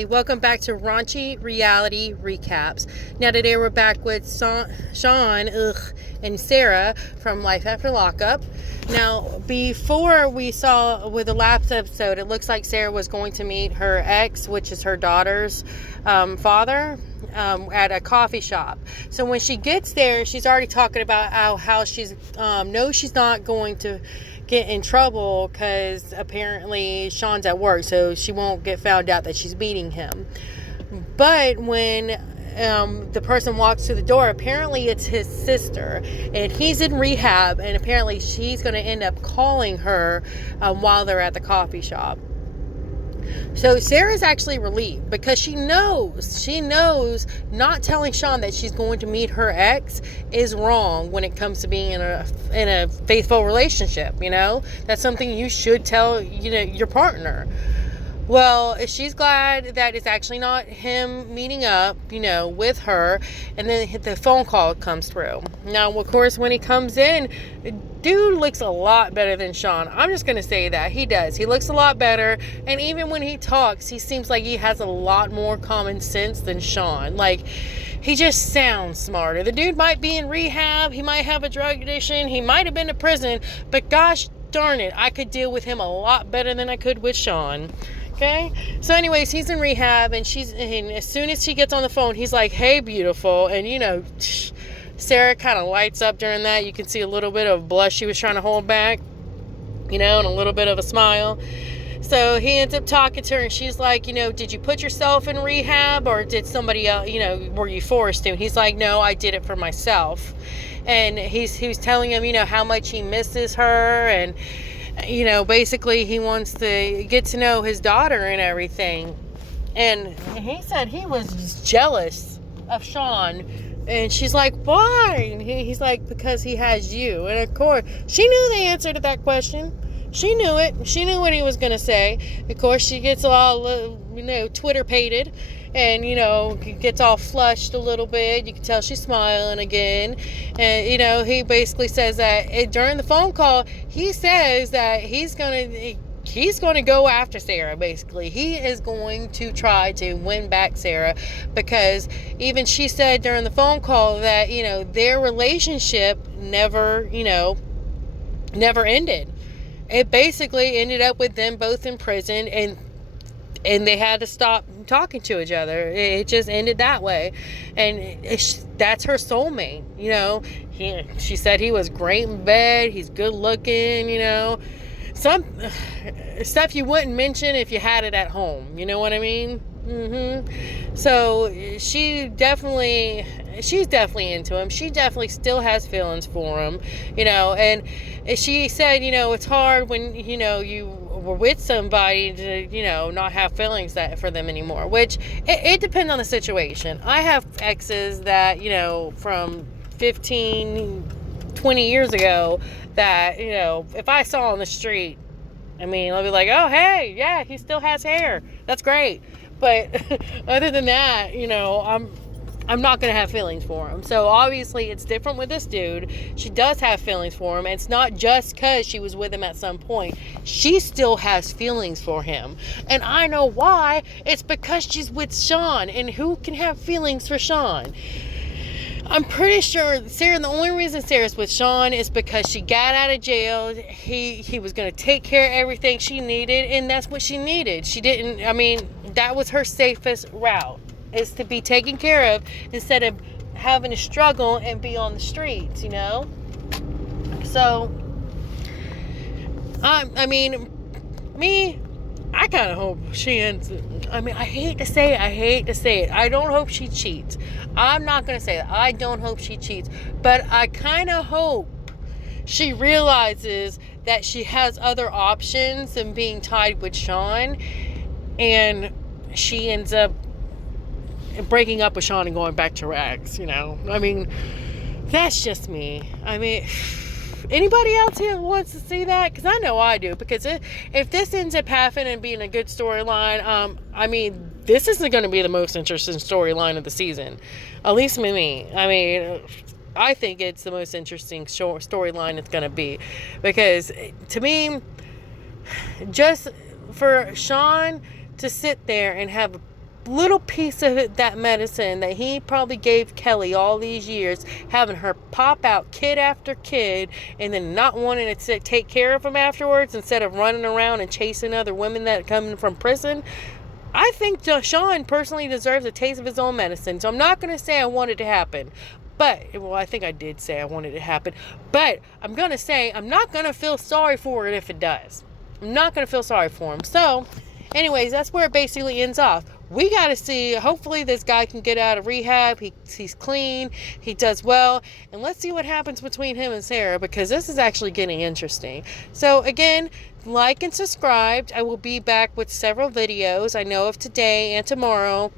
Hi, welcome back to Raunchy Reality Recaps. Now today we're back with Shawn and Sara from Life After Lockup. Now before we saw with the last episode, it looks like Sara was going to meet her ex, which is her daughter's father, at a coffee shop. So when she gets there, she's already talking about how she's knows she's not going to get in trouble because apparently Shawn's at work, so she won't get found out that she's beating him. But when the person walks through the door, apparently it's his sister, and he's in rehab, and apparently she's going to end up calling her while they're at the coffee shop. So Sara's actually relieved because she knows not telling Shawn that she's going to meet her ex is wrong when it comes to being in a faithful relationship. That's something you should tell your partner. Well, she's glad that it's actually not him meeting up, with her, and then the phone call comes through. Now, of course, when he comes in, dude looks a lot better than Shawn. I'm just going to say that. He does. He looks a lot better, and even when he talks, he seems like he has a lot more common sense than Shawn. Like, he just sounds smarter. The dude might be in rehab, he might have a drug addiction, he might have been to prison, but gosh darn it, I could deal with him a lot better than I could with Shawn. Okay, so anyways, he's in rehab, and as soon as she gets on the phone, he's like, "Hey, beautiful," and Sara kind of lights up during that. You can see a little bit of blush she was trying to hold back, and a little bit of a smile. So he ends up talking to her, and she's like, "Did you put yourself in rehab, or did somebody else, were you forced to?" And he's like, "No, I did it for myself." And he was telling him, how much he misses her, and basically he wants to get to know his daughter and everything. And he said he was jealous of Shawn. And she's like, "Why?" And he's like, "Because he has you." And of course, she knew the answer to that question. She knew it. She knew what he was going to say. Of course, she gets all, Twitter-pated. And, gets all flushed a little bit. You can tell she's smiling again. And, he basically says that during the phone call, he says that he's going to go after Sara, basically. He is going to try to win back Sara, because even she said during the phone call that, their relationship never ended. It basically ended up with them both in prison, and they had to stop talking to each other. It just ended that way. And that's her soulmate. She said he was great in bed. He's good looking, some stuff you wouldn't mention if you had it at home. You know what I mean? So she's definitely into him. She definitely still has feelings for him, and she said, it's hard when, you were with somebody to, not have feelings for them anymore, which it depends on the situation. I have exes that, from 15, 20 years ago that, if I saw on the street, I'll be like, "Oh, hey, yeah, he still has hair. That's great." But other than that, I'm not going to have feelings for him. So obviously it's different with this dude. She does have feelings for him. And it's not just because she was with him at some point. She still has feelings for him. And I know why. It's because she's with Shawn. And who can have feelings for Shawn? I'm pretty sure the only reason Sara's with Shawn is because she got out of jail. He was going to take care of everything she needed, and that's what she needed. That was her safest route, is to be taken care of instead of having to struggle and be on the streets, So, I kind of hope she ends. I hate to say it. I don't hope she cheats. I'm not going to say that. I don't hope she cheats. But I kind of hope she realizes that she has other options than being tied with Shawn. And she ends up breaking up with Shawn and going back to her ex, That's just me. Anybody else here wants to see that? Because I know I do. Because if this ends up happening and being a good storyline, this isn't going to be the most interesting storyline of the season. At least with me. I think it's the most interesting storyline it's going to be. Because to me, just for Shawn to sit there and have little piece of that medicine that he probably gave Kelly all these years, having her pop out kid after kid and then not wanting to take care of him afterwards instead of running around and chasing other women that come from prison. I think Shawn personally deserves a taste of his own medicine. So I'm not going to say I want it to happen. But, well, I think I did say I wanted it to happen. But I'm going to say I'm not going to feel sorry for it if it does. I'm not going to feel sorry for him. So, anyways, that's where it basically ends off. We got to see, hopefully this guy can get out of rehab. He's clean. He does well. And let's see what happens between him and Sara, because this is actually getting interesting. So, again, like and subscribe. I will be back with several videos. I know of today and tomorrow.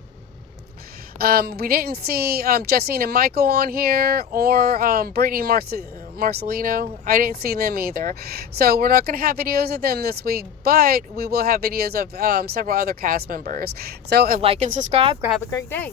We didn't see Justine and Michael on here, or Brittany Marcelino. I didn't see them either. So we're not going to have videos of them this week, but we will have videos of several other cast members. So like and subscribe. Have a great day.